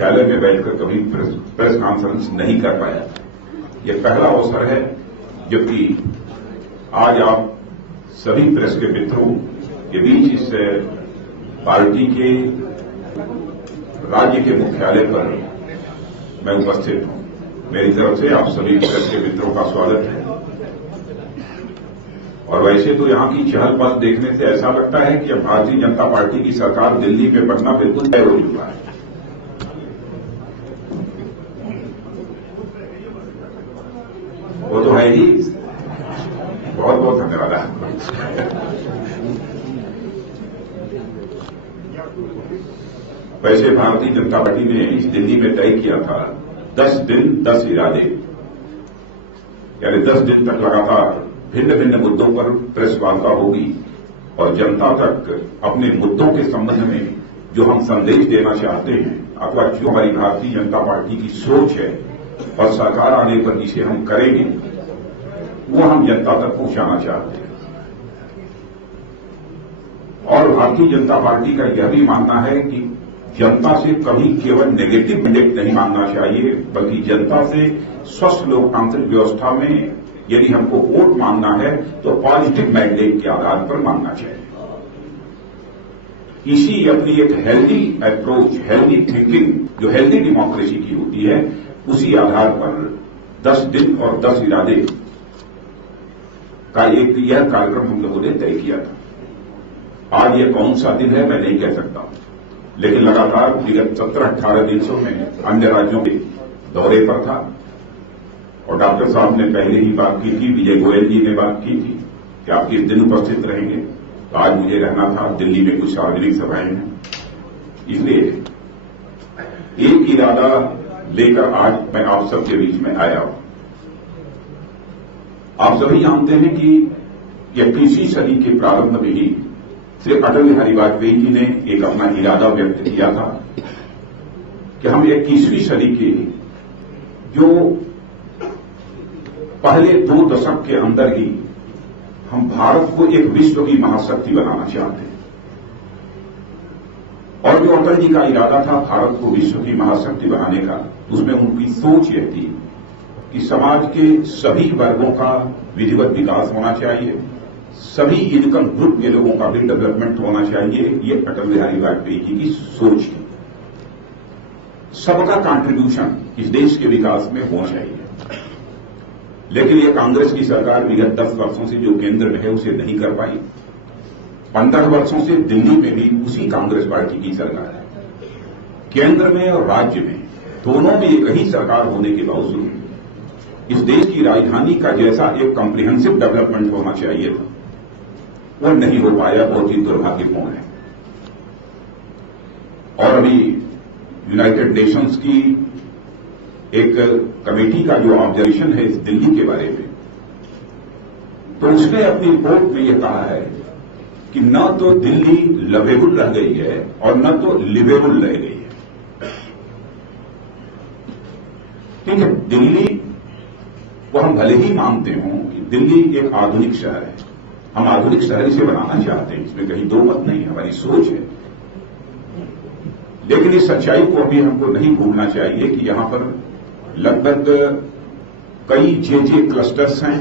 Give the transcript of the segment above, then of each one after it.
मुख्यालय में बैठकर कभी प्रेस कॉन्फ्रेंस नहीं कर पाया। यह पहला अवसर है जबकि आज आप सभी प्रेस के मित्रों के बीच इस पार्टी के राज्य के मुख्यालय पर मैं उपस्थित हूं। मेरी तरफ से आप सभी प्रेस के मित्रों का स्वागत है। और वैसे तो यहां की चहल पहल देखने से ऐसा लगता है कि अब भारतीय जनता पार्टी की सरकार दिल्ली में बनना बिल्कुल तय हो चुका है। वो तो है ही। बहुत बहुत धन्यवाद आपको। वैसे भारतीय जनता पार्टी ने इस दिल्ली में तय किया था 10 दिन 10 इरादे, यानी 10 दिन तक लगातार भिन्न भिन्न मुद्दों पर प्रेस वार्ता होगी और जनता तक अपने मुद्दों के संबंध में जो हम संदेश देना चाहते हैं अथवा जो हमारी भारतीय जनता पार्टी की सोच है और सरकार आने पर जिसे हम करेंगे वो हम जनता तक पहुंचाना चाहते हैं। और भारतीय जनता पार्टी का यह भी मानना है कि जनता से कभी केवल नेगेटिव मैंडेट नहीं मांगना चाहिए, बल्कि जनता से स्वस्थ लोकतांत्रिक व्यवस्था में यदि हमको वोट मांगना है तो पॉजिटिव मैंडेट के आधार पर मांगना चाहिए। इसी अपनी एक हेल्दी अप्रोच, हेल्दी थिंकिंग जो हेल्दी डेमोक्रेसी की होती है, उसी आधार पर 10 दिन और 10 इरादे का एक यह कार्यक्रम हम लोगों ने तय किया था। आज ये कौन सा दिन है मैं नहीं कह सकता, लेकिन लगातार विगत 17-18 दिनों में अन्य राज्यों के दौरे पर था और डॉक्टर साहब ने पहले ही बात की थी, विजय गोयल जी ने बात की थी कि आप किस दिन उपस्थित रहेंगे। तो आज मुझे रहना था, दिल्ली में कुछ सार्वजनिक सभाएं हैं, इसलिए एक इरादा लेकर आज मैं आप सबके बीच में आया हूं। आप सभी जानते हैं कि 21वीं सदी के प्रारंभ में ही श्री अटल बिहारी वाजपेयी जी ने एक अपना इरादा व्यक्त किया था कि हम 21वीं सदी के जो पहले 2 दशक के अंदर ही हम भारत को एक विश्व की महाशक्ति बनाना चाहते हैं। और जो अटल जी का इरादा था भारत को विश्व की महाशक्ति बनाने का, उसमें उनकी सोच यह थी कि समाज के सभी वर्गों का विधिवत विकास होना चाहिए, सभी इनकम ग्रुप के लोगों का भी डेवलपमेंट होना चाहिए। ये अटल बिहारी वाजपेयी जी की सोच थी। सबका कंट्रीब्यूशन इस देश के विकास में होना चाहिए। लेकिन ये कांग्रेस की सरकार विगत 10 वर्षों से जो केंद्र में है उसे नहीं कर पाई। 15 वर्षों से दिल्ली में भी उसी कांग्रेस पार्टी की सरकार है। केंद्र में और राज्य में दोनों में एक ही सरकार होने के बावजूद इस देश की राजधानी का जैसा एक कॉम्प्रिहेंसिव डेवलपमेंट होना चाहिए था वो नहीं हो पाया। बहुत ही दुर्भाग्यपूर्ण है। और अभी यूनाइटेड नेशंस की एक कमेटी का जो ऑब्जर्वेशन है इस दिल्ली के बारे में, तो उसने अपनी रिपोर्ट में यह कहा है कि न तो दिल्ली लवेबल रह गई है और न तो लिवेबल रह गई है। ठीक है, दिल्ली वो हम भले ही मानते हों कि दिल्ली एक आधुनिक शहर है, हम आधुनिक शहर इसे बनाना चाहते हैं, इसमें कहीं दो मत नहीं, हमारी सोच है। लेकिन इस सच्चाई को अभी हमको नहीं भूलना चाहिए कि यहां पर लगभग कई जे क्लस्टर्स हैं,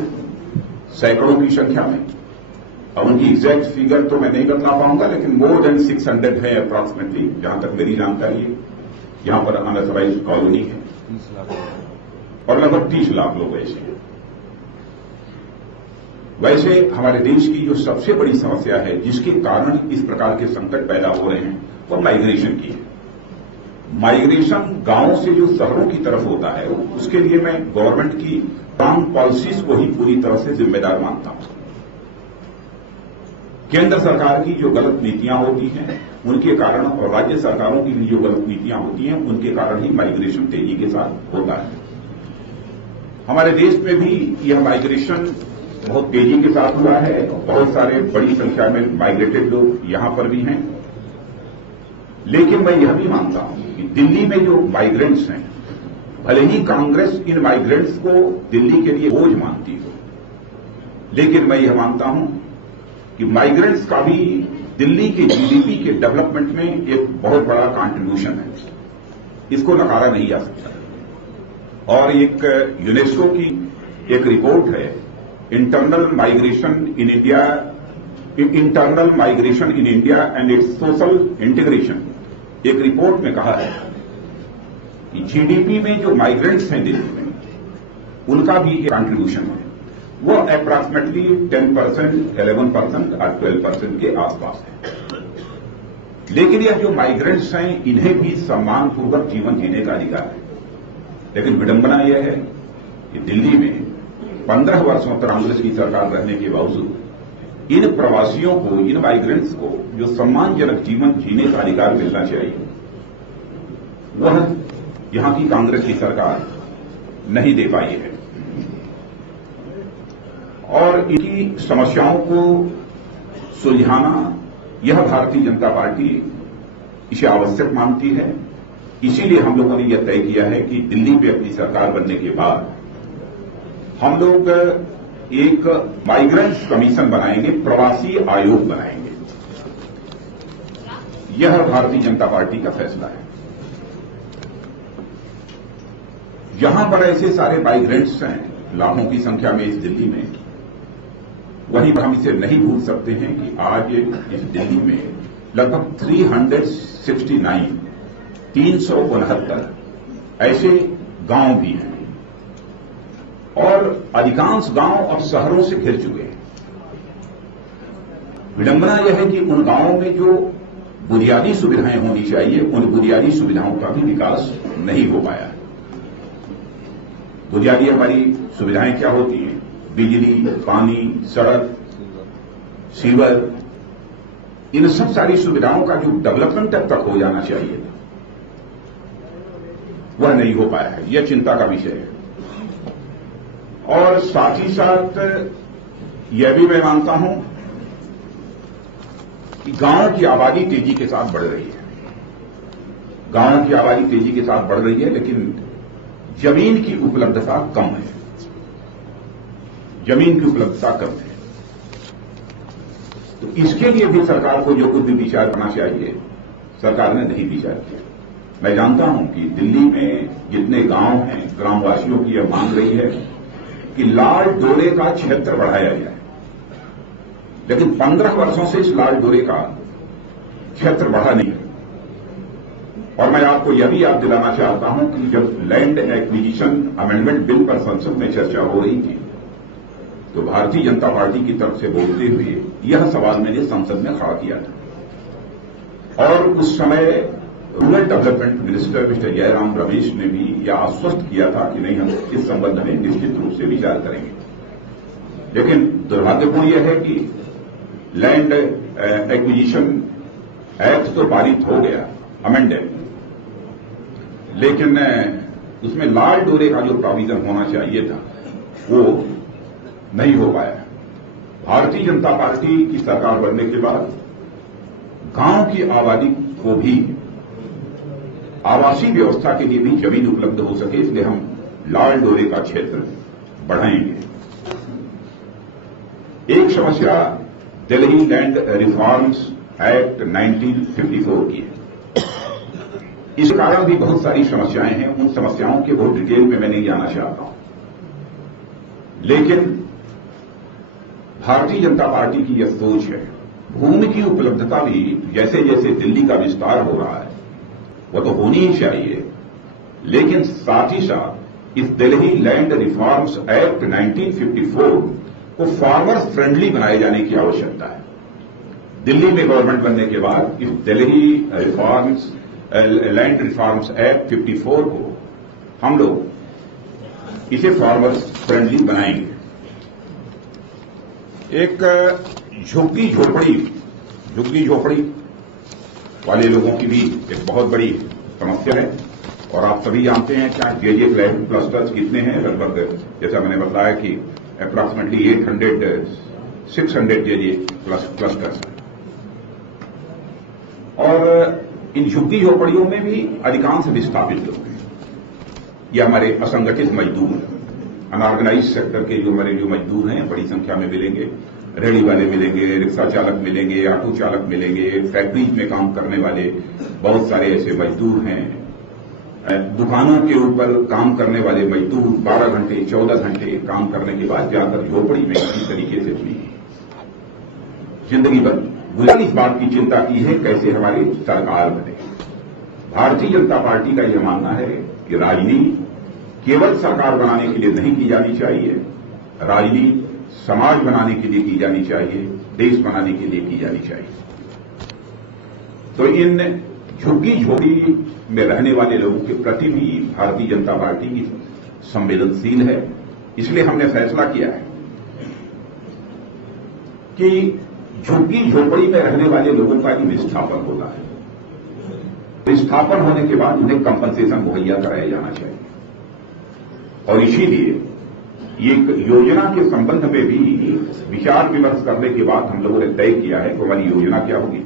सैकड़ों की संख्या में। अब उनकी एग्जैक्ट फिगर तो मैं नहीं बता पाऊंगा, लेकिन मोर देन 600 है अप्रॉक्सीमेटली, जहां तक मेरी जानकारी है। यहां पर अनऑथराइज्ड कॉलोनी है और लगभग 30 लाख लोग ऐसे हैं। वैसे हमारे देश की जो सबसे बड़ी समस्या है जिसके कारण इस प्रकार के संकट पैदा हो रहे हैं वो माइग्रेशन की है। माइग्रेशन गांवों से जो शहरों की तरफ होता है, उसके लिए मैं गवर्नमेंट की रॉन्ग पॉलिसीज को ही पूरी तरह से जिम्मेदार मानता हूं। केंद्र सरकार की जो गलत नीतियां होती हैं उनके कारण और राज्य सरकारों की भी जो गलत नीतियां होती हैं उनके कारण ही माइग्रेशन तेजी के साथ होता है। हमारे देश में भी यह माइग्रेशन बहुत तेजी के साथ हुआ है। बहुत सारे बड़ी संख्या में माइग्रेटेड लोग यहां पर भी हैं। लेकिन मैं यह भी मानता हूं कि दिल्ली में जो माइग्रेंट्स हैं, भले ही कांग्रेस इन माइग्रेंट्स को दिल्ली के लिए बोझ मानती हो, लेकिन मैं यह मानता हूं कि माइग्रेंट्स का भी दिल्ली के जीडीपी के डेवलपमेंट में एक बहुत बड़ा कंट्रीब्यूशन है। इसको नकारा नहीं जा सकता। और एक यूनेस्को की एक रिपोर्ट है, internal migration in India and it's social integration, एक रिपोर्ट में कहा है कि जीडीपी में जो माइग्रेंट्स हैं दिल्ली में, उनका भी एक कंट्रीब्यूशन है, वो अप्रॉक्सिमेटली 10%, 11% और 12% के आसपास है। लेकिन यह जो माइग्रेंट्स हैं, इन्हें भी सम्मानपूर्वक जीवन जीने का अधिकार है। लेकिन विडंबना यह है कि दिल्ली में 15 वर्षों तक कांग्रेस की सरकार रहने के बावजूद इन प्रवासियों को, इन माइग्रेंट्स को जो सम्मानजनक जीवन जीने का अधिकार मिलना चाहिए, वह यहां की कांग्रेस की सरकार नहीं दे पाई है। और इनकी समस्याओं को सुलझाना, यह भारतीय जनता पार्टी इसे आवश्यक मानती है। इसीलिए हम लोगों ने यह तय किया है कि दिल्ली पे अपनी सरकार बनने के बाद हम लोग एक माइग्रेंट्स कमीशन बनाएंगे, प्रवासी आयोग बनाएंगे। यह भारतीय जनता पार्टी का फैसला है। यहां पर ऐसे सारे माइग्रेंट्स हैं, लाखों की संख्या में इस दिल्ली में, वहीं पर हम इसे नहीं भूल सकते हैं कि आज इस दिल्ली में लगभग 369 ऐसे गांव भी हैं और अधिकांश गांव अब शहरों से घिर चुके हैं। विडंबना यह है कि उन गांवों में जो बुनियादी सुविधाएं होनी चाहिए, उन बुनियादी सुविधाओं का भी विकास नहीं हो पाया है। बुनियादी हमारी सुविधाएं क्या होती हैं? बिजली, पानी, सड़क, सीवर, इन सब सारी सुविधाओं का जो डेवलपमेंट अब तक हो जाना चाहिए वह नहीं हो पाया है। यह चिंता का विषय है। और साथ ही साथ यह भी मैं मानता हूं कि गांव की आबादी तेजी के साथ बढ़ रही है। गांव की आबादी तेजी के साथ बढ़ रही है, लेकिन जमीन की उपलब्धता कम है। जमीन की उपलब्धता कम है। तो इसके लिए भी सरकार को जो कुछ भी विचार करना चाहिए, सरकार ने नहीं विचार किया। मैं जानता हूं कि दिल्ली में जितने गांव हैं, ग्रामवासियों की यह मांग रही है कि लाल डोरे का क्षेत्र बढ़ाया जाए, लेकिन 15 वर्षों से इस लाल डोरे का क्षेत्र बढ़ा नहीं है। और मैं आपको यह भी याद दिलाना चाहता हूं कि जब लैंड एक्विजिशन अमेंडमेंट बिल पर संसद में चर्चा हो रही थी, तो भारतीय जनता पार्टी की तरफ से बोलते हुए यह सवाल मैंने संसद में खड़ा किया था। और उस समय rural development minister mister Jairam Ramesh ने भी यह आश्वस्त किया था कि नहीं, हम इस संबंध में निश्चित रूप से विचार करेंगे। लेकिन दुर्भाग्यपूर्ण यह है कि लैंड एक्विजिशन एक्ट तो पारित हो गया, अमेंडेड, लेकिन उसमें लाल डोरे का जो प्रोविजन होना चाहिए था वो नहीं हो पाया। भारतीय जनता पार्टी की सरकार बनने के बाद गांव की आबादी को भी आवासीय व्यवस्था के लिए भी जमीन उपलब्ध हो सके, इसलिए हम लाल डोरे का क्षेत्र बढ़ाएंगे। एक समस्या दिल्ली लैंड रिफॉर्म्स एक्ट 1954 की है। इस कारण भी बहुत सारी समस्याएं हैं। उन समस्याओं के बहुत डिटेल में मैं नहीं जाना चाहता हूं, लेकिन भारतीय जनता पार्टी की यह सोच है, भूमि की उपलब्धता भी जैसे जैसे दिल्ली का विस्तार हो रहा है वह तो होनी ही चाहिए, लेकिन साथ ही साथ इस दिल्ली लैंड रिफॉर्म्स एक्ट 1954 को फार्मर्स फ्रेंडली बनाए जाने की आवश्यकता है। दिल्ली में गवर्नमेंट बनने के बाद इस दिल्ली लैंड रिफॉर्म्स एक्ट 54 को हम लोग इसे फार्मर्स फ्रेंडली बनाएंगे। एक झुग्गी झोपड़ी वाले लोगों की भी एक बहुत बड़ी समस्या है। और आप सभी जानते हैं क्या जेजे क्लस्टर्स कितने हैं? लगभग जैसा मैंने बताया कि अप्रॉक्सिमेटली 600 जेजे क्लस्टर्स हैं। और इन झुग्गी झोपड़ियों में भी अधिकांश विस्थापित लोग हैं। ये हमारे असंगठित मजदूर, अनऑर्गेनाइज सेक्टर के जो हमारे मजदूर हैं, बड़ी संख्या में मिलेंगे। रेहड़ी वाले मिलेंगे, रिक्शा चालक मिलेंगे, ऑटो चालक मिलेंगे, फैक्ट्रीज में काम करने वाले बहुत सारे ऐसे मजदूर हैं दुकानों के ऊपर काम करने वाले मजदूर 12 घंटे 14 घंटे काम करने के बाद जाकर झोपड़ी में किसी तरीके से अपनी जिंदगी भर गुजारी। इस बात की चिंता की है कैसे हमारी सरकार बने। भारतीय जनता पार्टी का यह मानना है कि राजनीति केवल सरकार बनाने के लिए नहीं की जानी चाहिए, राजनीति समाज बनाने के लिए की जानी चाहिए, देश बनाने के लिए की जानी चाहिए। तो इन झुग्गी झोपड़ी में रहने वाले लोगों के प्रति भी भारतीय जनता पार्टी संवेदनशील है। इसलिए हमने फैसला किया है कि झुग्गी झोपड़ी में रहने वाले लोगों का ही विस्थापन होता है। विस्थापन होने के बाद उन्हें कंपनसेशन मुहैया कराया जाना चाहिए और इसीलिए ये योजना के संबंध में भी विचार विमर्श करने के बाद हम लोगों ने तय किया है कि हमारी योजना क्या होगी,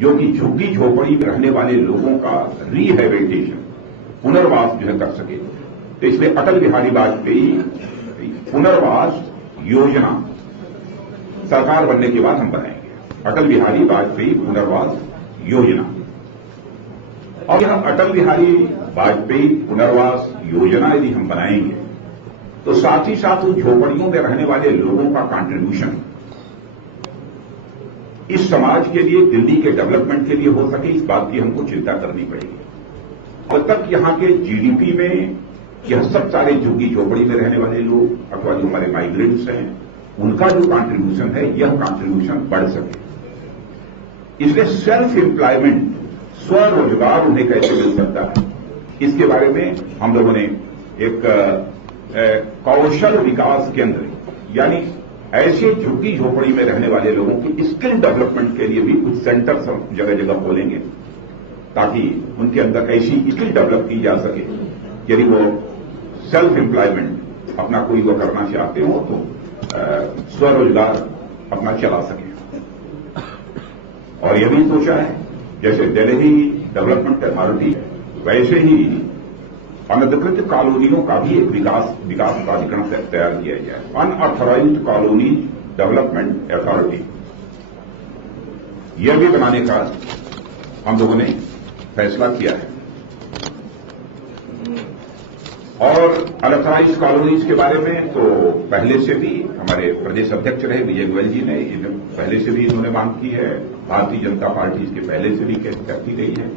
जो कि झुग्गी झोपड़ी में रहने वाले लोगों का रिहेबिलिटेशन पुनर्वास जो है कर सके। तो इसलिए अटल बिहारी वाजपेयी पुनर्वास योजना सरकार बनने के बाद हम बनाएंगे, अटल बिहारी वाजपेयी पुनर्वास योजना। और यह अटल बिहारी वाजपेयी पुनर्वास योजना यदि हम बनाएंगे तो साथ ही साथ उन झोपड़ियों में रहने वाले लोगों का कंट्रीब्यूशन इस समाज के लिए, दिल्ली के डेवलपमेंट के लिए हो सके, इस बात की हमको चिंता करनी पड़ेगी। अब तक यहां के जीडीपी में यह सब सारे झुग्गी झोपड़ी में रहने वाले लोग अथवा जो हमारे माइग्रेंट्स हैं उनका जो कंट्रीब्यूशन है यह कंट्रीब्यूशन बढ़ सके। इसलिए सेल्फ एम्प्लॉयमेंट, स्वरोजगार उन्हें कैसे मिल सकता है, इसके बारे में हम लोगों ने एक कौशल विकास केंद्र यानी ऐसे झुग्गी झोपड़ी में रहने वाले लोगों की स्किल डेवलपमेंट के लिए भी कुछ सेंटर जगह जगह खोलेंगे ताकि उनके अंदर ऐसी स्किल डेवलप की जा सके यदि वो सेल्फ एम्प्लॉयमेंट अपना कोई वो करना चाहते हो तो स्वरोजगार अपना चला सके। और यह भी सोचा है जैसे दिल्ली डेवलपमेंट अथॉरिटी है वैसे ही अनधिकृत कॉलोनियों का भी एक विकास प्राधिकरण तैयार किया जाए, अनऑथराइज्ड कॉलोनी डेवलपमेंट अथॉरिटी, यह भी बनाने का हम लोगों ने फैसला किया है। और अनऑथराइज्ड कॉलोनीज के बारे में तो पहले से भी हमारे प्रदेश अध्यक्ष रहे विजय गोयल जी ने पहले से भी इन्होंने मांग की है, भारतीय जनता पार्टी इसके पहले से भी करती रही है।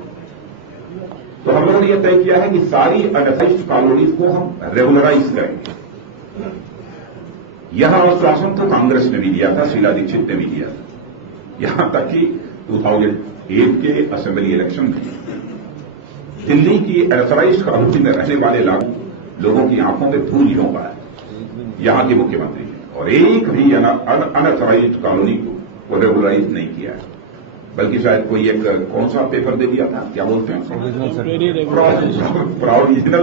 तो हम लोगों ने यह तय किया है कि सारी अनऑथराइज्ड कॉलोनीज को हम रेगुलराइज करेंगे। यह आश्वासन तो कांग्रेस ने भी दिया था, शीला दीक्षित ने भी दिया था। यहां तक कि 2008 के असेंबली इलेक्शन में दिल्ली की अनऑथराइज्ड कॉलोनी में रहने वाले लोगों की आंखों में धूल झोंका है यहां के मुख्यमंत्री ने, और एक भी अनऑथराइज्ड कॉलोनी को वो रेगुलराइज नहीं किया है, बल्कि शायद कोई एक कौन सा पेपर दे दिया था, क्या बोलते हैं, प्रोविजनल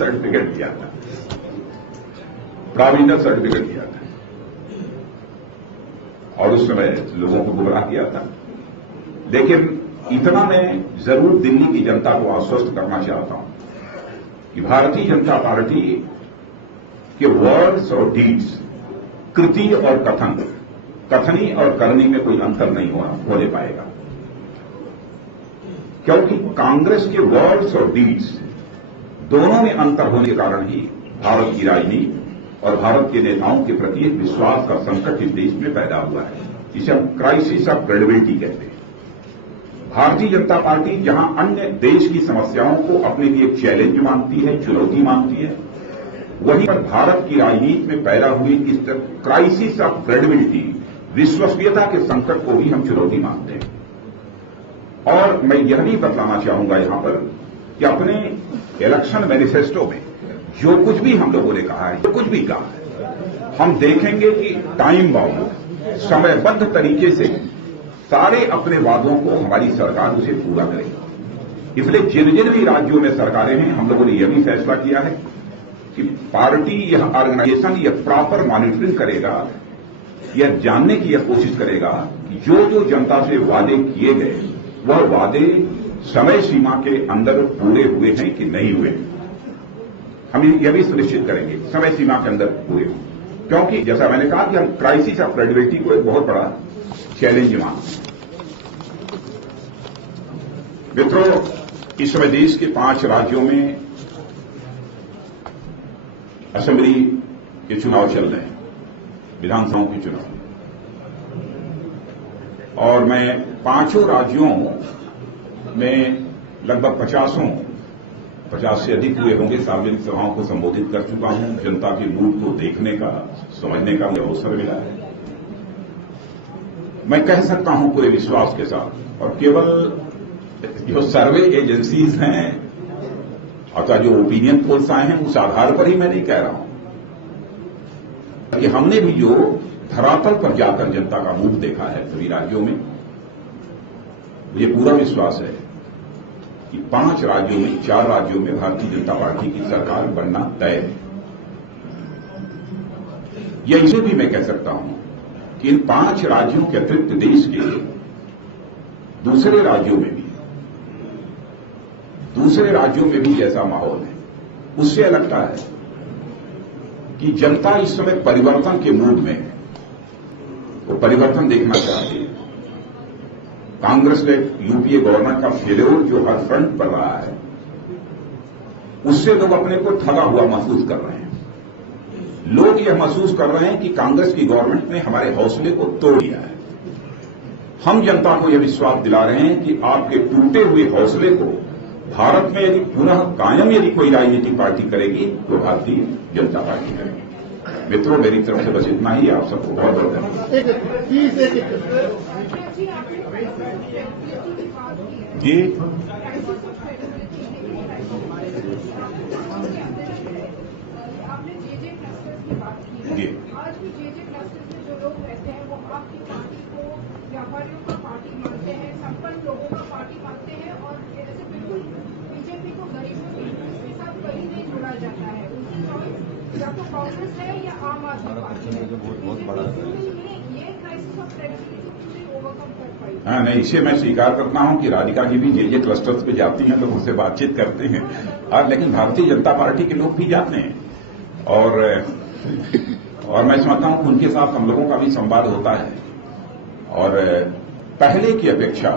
सर्टिफिकेट दिया था, प्रोविजनल सर्टिफिकेट दिया था और उस समय लोगों को गुमराह किया था। लेकिन इतना मैं जरूर दिल्ली की जनता को आश्वस्त करना चाहता हूं कि भारतीय जनता पार्टी के वर्ड्स और डीड्स, कृति और कथन, कथनी और करनी में कोई अंतर नहीं होने पाएगा, क्योंकि कांग्रेस के वर्ड्स और डीड्स दोनों में अंतर होने के कारण ही भारत की राजनीति और भारत के नेताओं के प्रति एक विश्वास का संकट इस देश में पैदा हुआ है, जिसे हम क्राइसिस ऑफ क्रेडिबिलिटी कहते हैं। भारतीय जनता पार्टी जहां अन्य देश की समस्याओं को अपने लिए एक चैलेंज मानती है, चुनौती मानती है, वहीं पर भारत की राजनीति में पैदा हुई इस क्राइसिस ऑफ क्रेडिबिलिटी, विश्वसनीयता के संकट को भी हम चुनौती मानते हैं। और मैं यह भी बतलाना चाहूंगा यहां पर कि अपने इलेक्शन मैनिफेस्टो में जो कुछ भी हम लोगों ने कहा है, जो कुछ भी कहा है, हम देखेंगे कि टाइम बाउंड, समयबद्ध तरीके से सारे अपने वादों को हमारी सरकार उसे पूरा करेगी। इसलिए जिन जिन भी राज्यों में सरकारें हैं, हम लोगों ने यह भी फैसला किया है कि पार्टी यह ऑर्गेनाइजेशन यह प्रॉपर मॉनिटरिंग करेगा, यह जानने की यह कोशिश करेगा कि जो जो जनता से वादे किए गए वह वादे समय सीमा के अंदर पूरे हुए हैं कि नहीं हुए। हम यह भी सुनिश्चित करेंगे समय सीमा के अंदर पूरे हों, क्योंकि जैसा मैंने कहा कि हम क्राइसिस ऑफ क्रेडिबिलिटी को एक बहुत बड़ा चैलेंज मानते हैं। मित्रों, इस समय देश के 5 राज्यों में असेंबली के चुनाव चल रहे हैं, विधानसभाओं के चुनाव, और मैं 5 राज्यों में लगभग 50 से अधिक हुए होंगे सार्वजनिक सभाओं को संबोधित कर चुका हूं। जनता के मूड को देखने का, समझने का मुझे अवसर मिला है। मैं कह सकता हूं पूरे विश्वास के साथ, और केवल जो सर्वे एजेंसीज हैं अथवा जो ओपिनियन पोल्स आए हैं उस आधार पर ही मैं नहीं कह रहा हूं कि हमने भी जो धरातल पर जाकर जनता का मूड देखा है सभी राज्यों में, मुझे पूरा विश्वास है कि 5 राज्यों में 4 राज्यों में भारतीय जनता पार्टी की सरकार बनना तय है। या इसे भी मैं कह सकता हूं कि इन 5 राज्यों के अतिरिक्त देश के दूसरे राज्यों में भी ऐसा माहौल है। उससे लगता है कि जनता इस समय परिवर्तन के मूड में है, वो परिवर्तन देखना चाहती है। कांग्रेस ने यूपीए गवर्नमेंट का फेल्योर जो हर फ्रंट पर रहा है, उससे लोग अपने को ठगा हुआ महसूस कर रहे हैं। लोग यह महसूस कर रहे हैं कि कांग्रेस की गवर्नमेंट ने हमारे हौसले को तोड़ दिया है। हम जनता को यह विश्वास दिला रहे हैं कि आपके टूटे हुए हौसले को भारत में यदि पुनः कायम यदि कोई राजनीतिक पार्टी करेगी तो भारतीय जनता पार्टी करेगी। मित्रों, मेरी तरफ से बस इतना ही। आप सबको बहुत बहुत धन्यवाद। जी जी आज भी जे क्लस्टर्स में जो लोग रहते हैं वो आपकी पार्टी को व्यापारियों का पार्टी मानते हैं, संपन्न लोगों का पार्टी मानते हैं, और ऐसे बिल्कुल बीजेपी को गरीबों के साथ कहीं नहीं जोड़ा जाता है। उनकी चॉइस या तो कांग्रेस है या आम आदमी पार्टी है। ये क्राइसिस ऑफ क्रेडिबिलिटी ओवरकम कर पाई। हाँ, नहीं, इसे मैं स्वीकार करता हूं कि राधिका जी भी जे क्लस्टर्स पे जाती हैं, लोग उनसे बातचीत करते हैं, और लेकिन भारतीय जनता पार्टी के लोग भी जाते हैं, और मैं समझता हूं कि उनके साथ हम लोगों का भी संवाद होता है। और पहले की अपेक्षा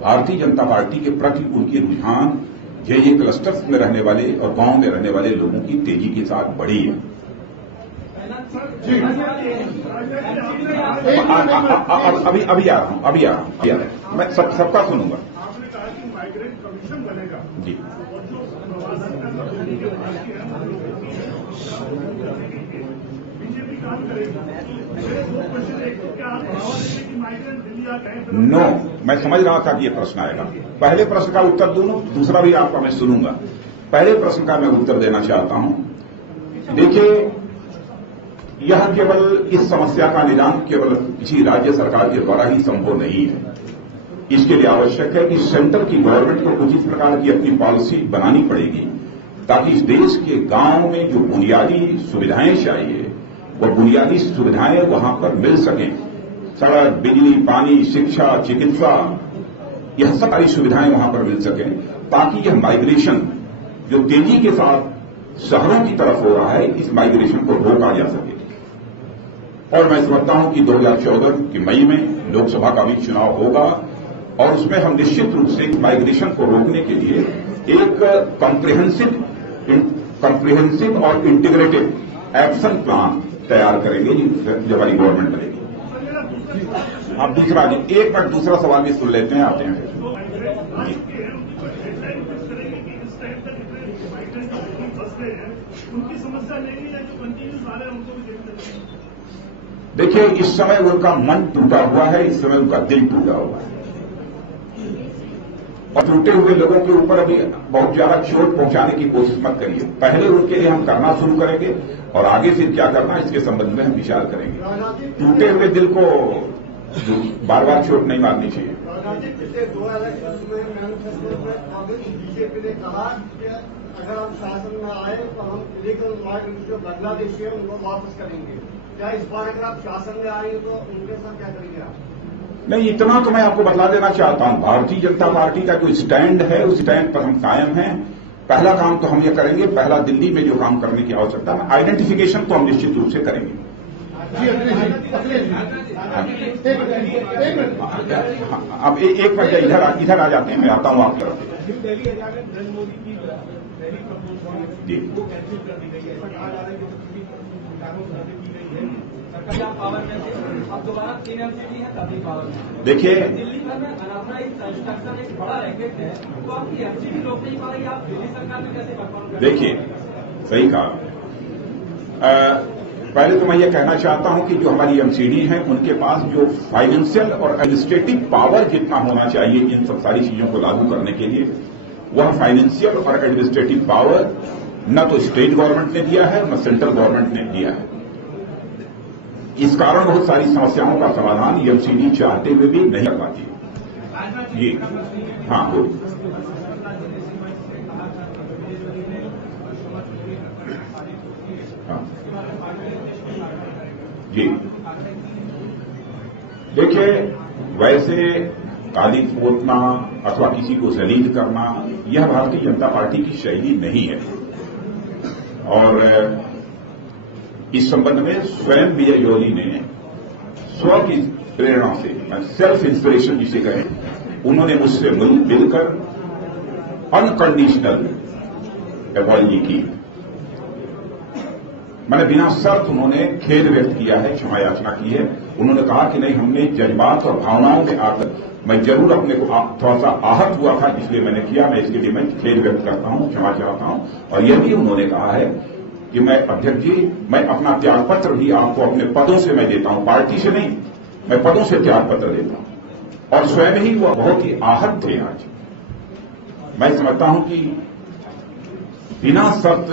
भारतीय जनता पार्टी के प्रति उनकी रुझान जे क्लस्टर्स में रहने वाले और गांव में रहने वाले लोगों की तेजी के साथ बढ़ी है। अभी आ रहा हूं, मैं सबका सुनूंगा। आपने कहा कि माइग्रेंट कमीशन बनेगा जी, बीजेपी काम करेगी। मेरे 2 क्वेश्चन, एक तो क्या आप बढ़ावा देंगे कि माइग्रेंट दिल्ली आ गए? नो, मैं समझ रहा था कि ये प्रश्न आएगा। पहले प्रश्न का उत्तर दूं, दूसरा भी आपका मैं सुनूंगा। पहले प्रश्न का मैं उत्तर देना चाहता हूं। देखिए, यह केवल इस समस्या का निदान केवल किसी राज्य सरकार के द्वारा ही संभव नहीं है। इसके लिए आवश्यक है कि सेंटर की गवर्नमेंट को कुछ इस प्रकार की अपनी पॉलिसी बनानी पड़ेगी ताकि इस देश के गांव में जो बुनियादी सुविधाएं चाहिए वो बुनियादी सुविधाएं वहां पर मिल सकें। सड़क, बिजली, पानी, शिक्षा, चिकित्सा, यह सारी सुविधाएं वहां पर मिल सकें ताकि यह माइग्रेशन जो तेजी के साथ शहरों की तरफ हो रहा है, इस माइग्रेशन को रोका जा सके। और मैं समझता हूं कि 2014 के मई में लोकसभा का भी चुनाव होगा, और उसमें हम निश्चित रूप से इस माइग्रेशन को रोकने के लिए एक कॉम्प्रिहेंसिव और इंटीग्रेटेड एक्शन प्लान तैयार करेंगे जब हमारी गवर्नमेंट करेगी। आप दूसरा, एक मिनट, दूसरा सवाल भी सुन लेते हैं, आते हैं। उनकी समस्या नहीं है, जो कंटिन्यूस आ रहे हैं उनको भी देखते हैं। देखिए, इस समय उनका मन टूटा हुआ है, इस समय उनका दिल टूटा हुआ है, और टूटे हुए लोगों के ऊपर अभी बहुत ज्यादा चोट पहुंचाने की कोशिश मत करिए। पहले उनके लिए हम करना शुरू करेंगे और आगे फिर क्या करना इसके संबंध में हम विचार करेंगे। टूटे हुए दिल को बार बार चोट नहीं मारनी चाहिए। पिछले 2 इलेक्शन में मैनिफेस्टो में कांग्रेस बीजेपी ने कहा कि अगर हम शासन में आए तो हम इलीगल माइग्रेंट जो बांग्लादेशी है उनको वापस करेंगे। क्या इस बार अगर आप शासन में आएंगे तो उनके साथ क्या करेंगे आप? नहीं, इतना तो मैं आपको बता देना चाहता हूं, भारतीय जनता पार्टी का जो स्टैंड है उस स्टैंड पर हम कायम हैं। पहला काम तो हम ये करेंगे, पहला दिल्ली में जो काम करने की आवश्यकता है, आइडेंटिफिकेशन तो हम निश्चित रूप से करेंगे। अब एक मिनट इधर आ जाते हैं, मैं आता हूं आपकी तरफ। दिल्ली हरियाणा में नरेंद्र मोदी की रैली प्रपोज जी वो कैंसिल कर दी गई है। ऐसा कहा जा रहा है कि की गई है सरकार पावर में से अब दोबारा 3 एमसीडी है तभी पावर में। देखिए, दिल्ली भर में अनाउंस कंस्ट्रक्शन एक बड़ा रैकेट है, तो आपकी एमसीडी रोक नहीं पा रही, आप दिल्ली सरकार में कैसे परफॉर्म कर? देखिए, सही कहा। पहले तो मैं ये कहना चाहता हूं कि जो हमारी एमसीडी है उनके पास जो फाइनेंशियल और एडमिनिस्ट्रेटिव पावर जितना होना चाहिए इन सब सारी चीजों को लागू करने के लिए, वह फाइनेंशियल और एडमिनिस्ट्रेटिव पावर न तो स्टेट गवर्नमेंट ने दिया है न सेंट्रल गवर्नमेंट ने दिया है। इस कारण बहुत सारी समस्याओं का समाधान एमसीडी चाहते हुए भी नहीं कर पाती। जी हाँ, बोलिए। जी देखिए, वैसे काली पोतना अथवा किसी को जलील करना यह भारतीय जनता पार्टी की शैली नहीं है। और इस संबंध में स्वयं विजय जोली ने स्व की प्रेरणा से, सेल्फ इंस्पिरेशन जिसे कहें, उन्होंने मुझसे मिलकर अनकंडीशनल अपॉलजी की। मैंने बिना शर्त उन्होंने खेद व्यक्त किया है, क्षमा याचना की है। उन्होंने कहा कि नहीं, हमने जज्बात और भावनाओं में आकर, मैं जरूर अपने को थोड़ा सा आहत हुआ था, इसलिए मैंने किया, मैं इसके लिए मैं खेद व्यक्त करता हूं, क्षमा चाहता हूं। और यह भी उन्होंने कहा है कि मैं अध्यक्ष जी, मैं अपना त्यागपत्र भी आपको अपने पदों से मैं देता हूं, पार्टी से नहीं, मैं पदों से त्यागपत्र देता हूं। और स्वयं ही वह बहुत ही आहत थे आज। मैं समझता हूं कि बिना शर्त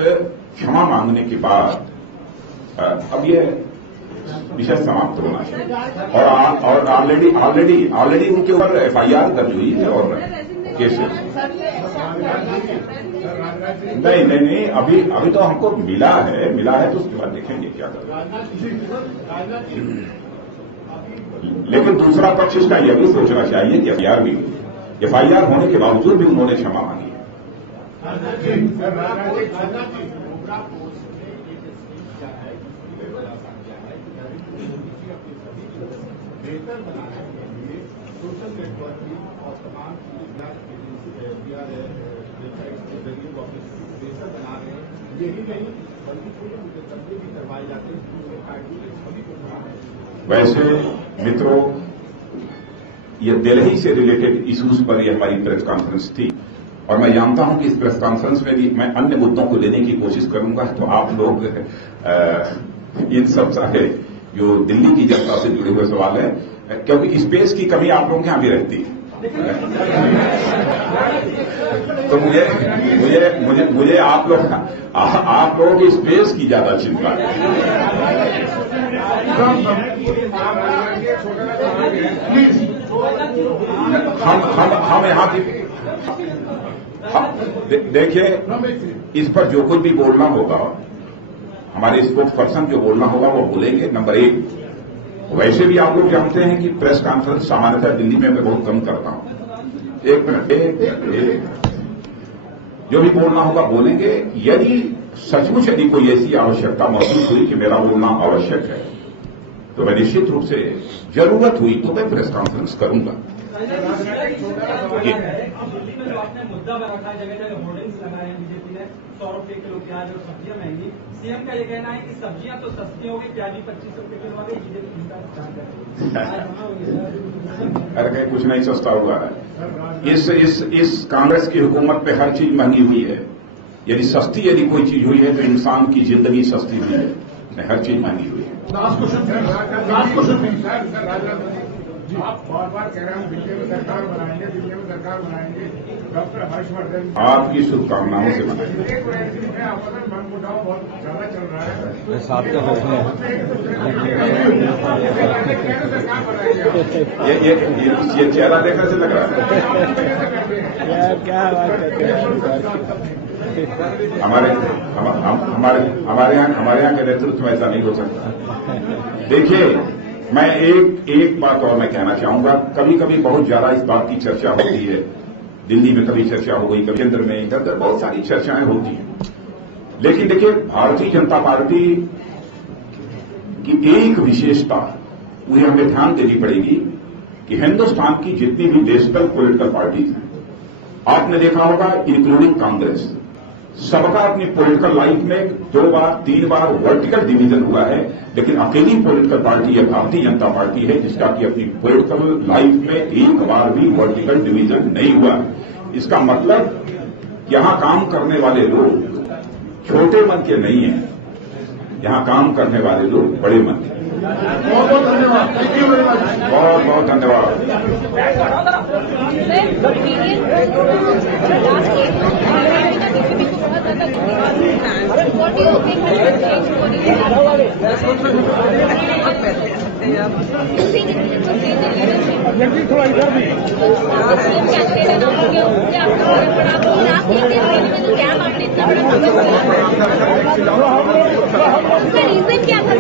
क्षमा मांगने के बाद अब ये विषय समाप्त होना चाहिए। और ऑलरेडी उनके ऊपर एफआईआर दर्ज हुई है और केस नहीं, अभी तो हमको मिला है तो उसके बाद देखेंगे क्या करना। लेकिन दूसरा पक्ष इसका यह भी सोचना चाहिए कि एफआईआर होने के बावजूद भी उन्होंने क्षमा मांगी है। बेहतर बनाने के लिए सोशल नेटवर्किंग और तमाम वेबसाइट के जरिए वो अपनी बेहतर बना रहे हैं। यही नहीं बल्कि पूरे मुकदमे भी करवाए जाते हैं दूसरे पार्टी के सभी को। वैसे मित्रों, ये दिल्ली से रिलेटेड इश्यूज पर यह हमारी प्रेस कॉन्फ्रेंस थी और मैं जानता हूं कि इस प्रेस कॉन्फ्रेंस में भी मैं अन्य मुद्दों को लेने की कोशिश करूंगा, तो आप लोग इन सब सारे जो दिल्ली की जनता से जुड़े हुए सवाल है, क्योंकि स्पेस की कमी आप लोगों के यहां भी रहती है, तो मुझे आप लोगों की स्पेस की ज्यादा चिंता है। हम यहां देखिए, इस पर जो कुछ भी बोलना होगा, हमारे स्पोक्स पर्सन जो बोलना होगा वो बोलेंगे। नंबर 1, वैसे भी आप लोग जानते हैं कि प्रेस कॉन्फ्रेंस सामान्यतः दिल्ली में मैं बहुत कम करता हूं। एक मिनट, जो भी बोलना होगा बोलेंगे। यदि सचमुच कोई ऐसी आवश्यकता महसूस हुई कि मेरा बोलना आवश्यक है, तो मैं निश्चित रूप से जरूरत हुई तो मैं प्रेस कॉन्फ्रेंस करूंगा। दिल्ली में जो आपने मुद्दा रखा है, जगह जगह होर्डिंग्स लगाए हैं बीजेपी ने, 100 रुपए किलो प्याज और सब्जियां महंगी। सीएम का ये कहना है कि सब्जियां तो सस्ती हो गई, प्याज भी 25 रुपए किलो आ गई, बीजेपी अरे कुछ नहीं सस्ता हुआ है। इस कांग्रेस की हुकूमत पे हर चीज महंगी हुई है। यदि कोई चीज हुई है तो इंसान की जिंदगी सस्ती हुई है, हर चीज महंगी हुई है। आप बार बार कह रहे हैं दिल्ली में सरकार बनाएंगे, डॉक्टर हर्षवर्धन आपकी शुभकामनाओं से बनाएंगे। मनमुटाव बहुत ज्यादा चल रहा है। ये चेहरा देखने से लग रहा है क्या बात करते हैं। हमारे यहाँ के नेतृत्व में ऐसा नहीं हो सकता। देखिए, मैं एक बात और मैं कहना चाहूंगा। कभी कभी बहुत ज्यादा इस बात की चर्चा होती है, दिल्ली में कभी चर्चा हो गई, कभी केंद्र में, इधर उधर बहुत सारी चर्चाएं होती हैं। लेकिन देखिए, भारतीय जनता पार्टी की एक विशेषता उन्हें हमें ध्यान देनी पड़ेगी कि हिंदुस्तान की जितनी भी नेशनल पॉलिटिकल पार्टीज हैं, आपने देखा होगा इंक्लूडिंग कांग्रेस, सबका अपनी पॉलिटिकल लाइफ में 2 बार 3 बार वर्टिकल डिवीजन हुआ है, लेकिन अकेली पॉलिटिकल पार्टी है भारतीय जनता पार्टी है जिसका कि अपनी पॉलिटिकल लाइफ में एक बार भी वर्टिकल डिवीजन नहीं हुआ। इसका मतलब यहां काम करने वाले लोग छोटे मन के नहीं हैं, यहां काम करने वाले लोग बड़े मन के। बहुत बहुत धन्यवाद। बहुत बहुत धन्यवाद। थोड़ा इधर भी रीजन क्या था?